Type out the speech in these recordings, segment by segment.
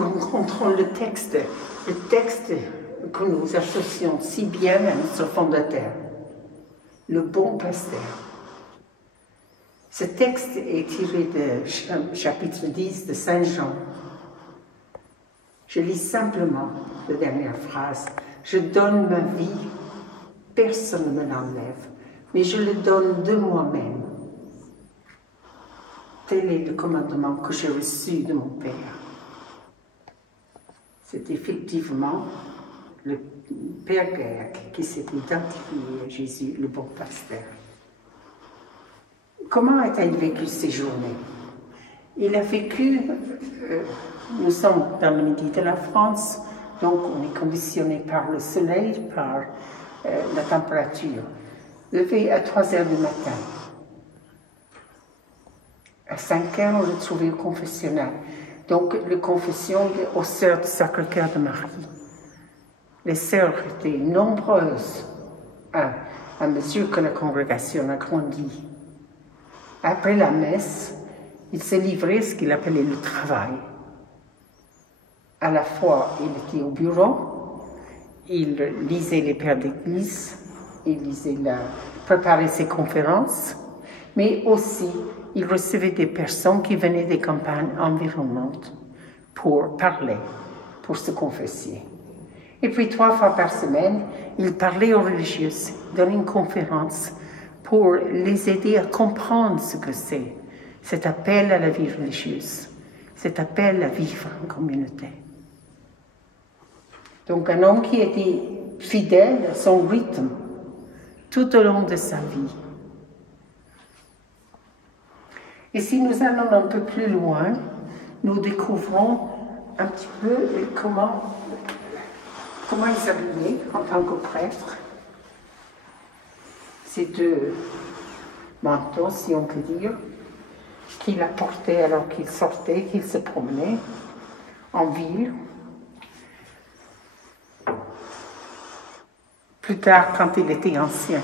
rencontrons le texte que nous associons si bien à notre fondateur, le bon pasteur. Ce texte est tiré du chapitre 10 de Saint Jean. Je lis simplement la dernière phrase. « Je donne ma vie, personne ne me l'enlève, mais je le donne de moi-même. » Tel est le commandement que j'ai reçu de mon Père. C'est effectivement le Père Gaëc qui s'est identifié à Jésus, le bon pasteur. Comment a-t-il vécu ces journées? Il a vécu, nous sommes dans le midi de la France, donc on est conditionné par le soleil, par la température. Levé à 3 heures du matin. À 5 heures, on le trouvait au confessionnal. Donc, la confession aux sœurs du Sacré-Cœur de Marie. Les sœurs étaient nombreuses à mesure que la congrégation a grandi. Après la messe, il s'est livré à ce qu'il appelait le travail. À la fois, il était au bureau, il lisait les pères d'église, il préparait ses conférences, mais aussi il recevait des personnes qui venaient des campagnes environnantes pour parler, pour se confesser. Et puis 3 fois par semaine, il parlait aux religieuses, donnait une conférence pour les aider à comprendre ce que c'est, cet appel à la vie religieuse, cet appel à vivre en communauté. Donc un homme qui était fidèle à son rythme tout au long de sa vie. Et si nous allons un peu plus loin, nous découvrons un petit peu comment il s'habillait en tant que prêtre. Ces 2 manteaux, si on peut dire, qu'il a portés alors qu'il sortait, qu'il se promenait en ville. Plus tard, quand il était ancien,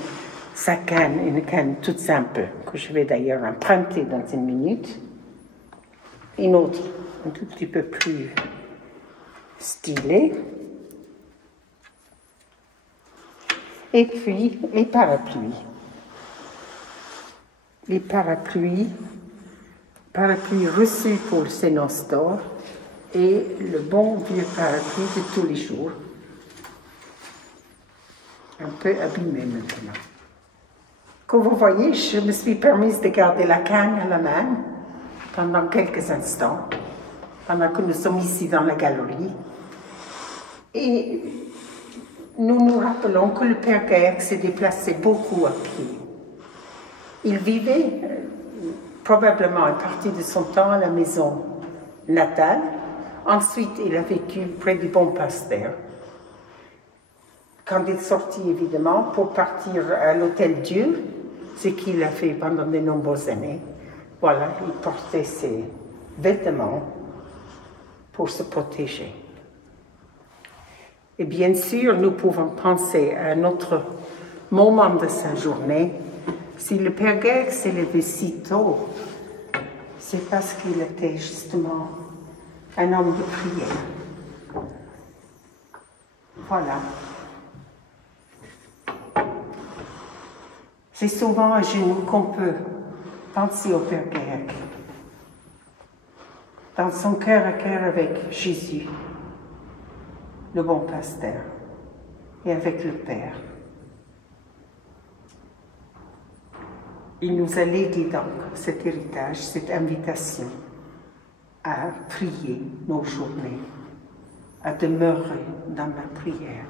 sa canne, une canne toute simple, que je vais d'ailleurs emprunter dans une minute, une autre, un tout petit peu plus stylée, et puis les parapluies. Les parapluies reçus pour le Sénostor et le bon vieux parapluie de tous les jours, un peu abîmé maintenant. Comme vous voyez, je me suis permise de garder la canne à la main pendant quelques instants, pendant que nous sommes ici dans la galerie. Et nous nous rappelons que le Père Gaëc s'est déplacé beaucoup à pied. Il vivait probablement une partie de son temps à la maison natale. Ensuite, il a vécu près du Bon Pasteur. Quand il sortit, évidemment, pour partir à l'Hôtel Dieu, ce qu'il a fait pendant de nombreuses années, voilà, il portait ses vêtements pour se protéger. Et bien sûr, nous pouvons penser à un autre moment de sa journée. Si le Père Gaëc s'est levé si tôt, c'est parce qu'il était justement un homme de prière. Voilà. C'est souvent à genoux qu'on peut penser au Père Gaëc, dans son cœur à cœur avec Jésus, le bon pasteur, et avec le Père. Il nous a légué donc cet héritage, cette invitation à prier nos journées, à demeurer dans la prière.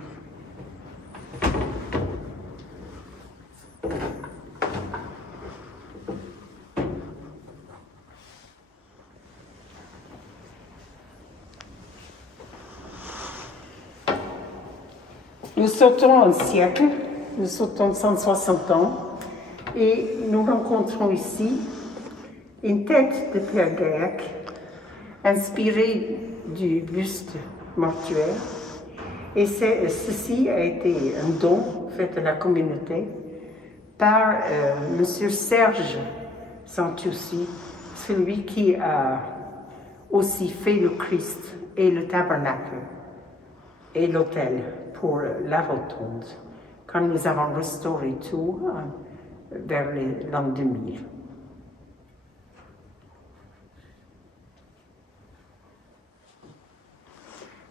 Nous sautons un siècle, nous sautons 160 ans, et nous rencontrons ici une tête de Père Gaëc inspirée du buste mortuaire. Et ceci a été un don fait à la communauté par M. Serge Santurci, celui qui a aussi fait le Christ et le tabernacle et l'autel pour la rotonde, quand nous avons restauré tout vers l'an 2000.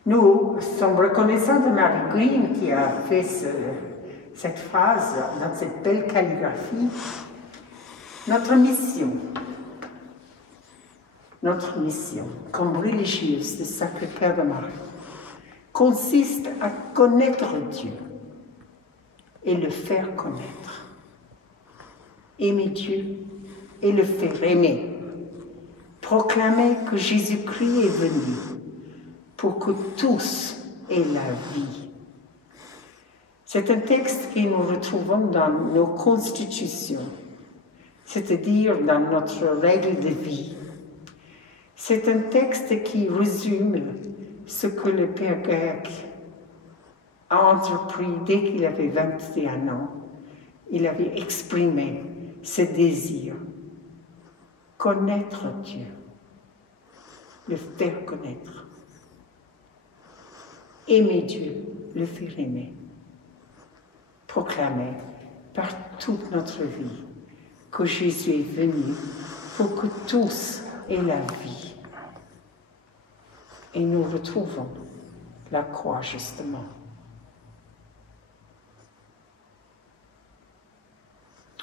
Nous sommes reconnaissants de Mary Green qui a fait cette phrase dans cette belle calligraphie. Notre mission comme religieuse du Sacré-Cœur de Marie consiste à connaître Dieu et le faire connaître. Aimer Dieu et le faire aimer. Proclamer que Jésus-Christ est venu pour que tous aient la vie. C'est un texte que nous retrouvons dans nos constitutions, c'est-à-dire dans notre règle de vie. C'est un texte qui résume ce que le Père grec a entrepris dès qu'il avait 21 ans. Il avait exprimé ce désir, connaître Dieu, le faire connaître. Aimer Dieu, le faire aimer. Proclamer par toute notre vie que Jésus est venu pour que tous aient la vie. Et nous retrouvons la croix, justement.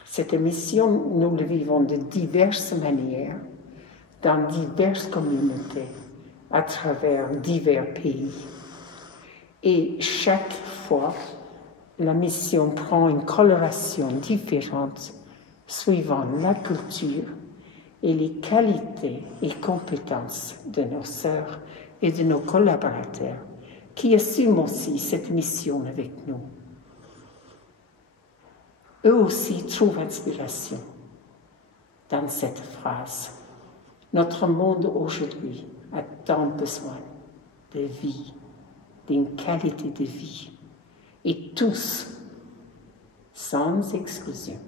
Cette mission, nous la vivons de diverses manières, dans diverses communautés, à travers divers pays. Et chaque fois, la mission prend une coloration différente suivant la culture et les qualités et compétences de nos sœurs et de nos collaborateurs qui assument aussi cette mission avec nous. Eux aussi trouvent inspiration dans cette phrase. Notre monde aujourd'hui a tant besoin de vie, d'une qualité de vie. Et tous, sans exclusion,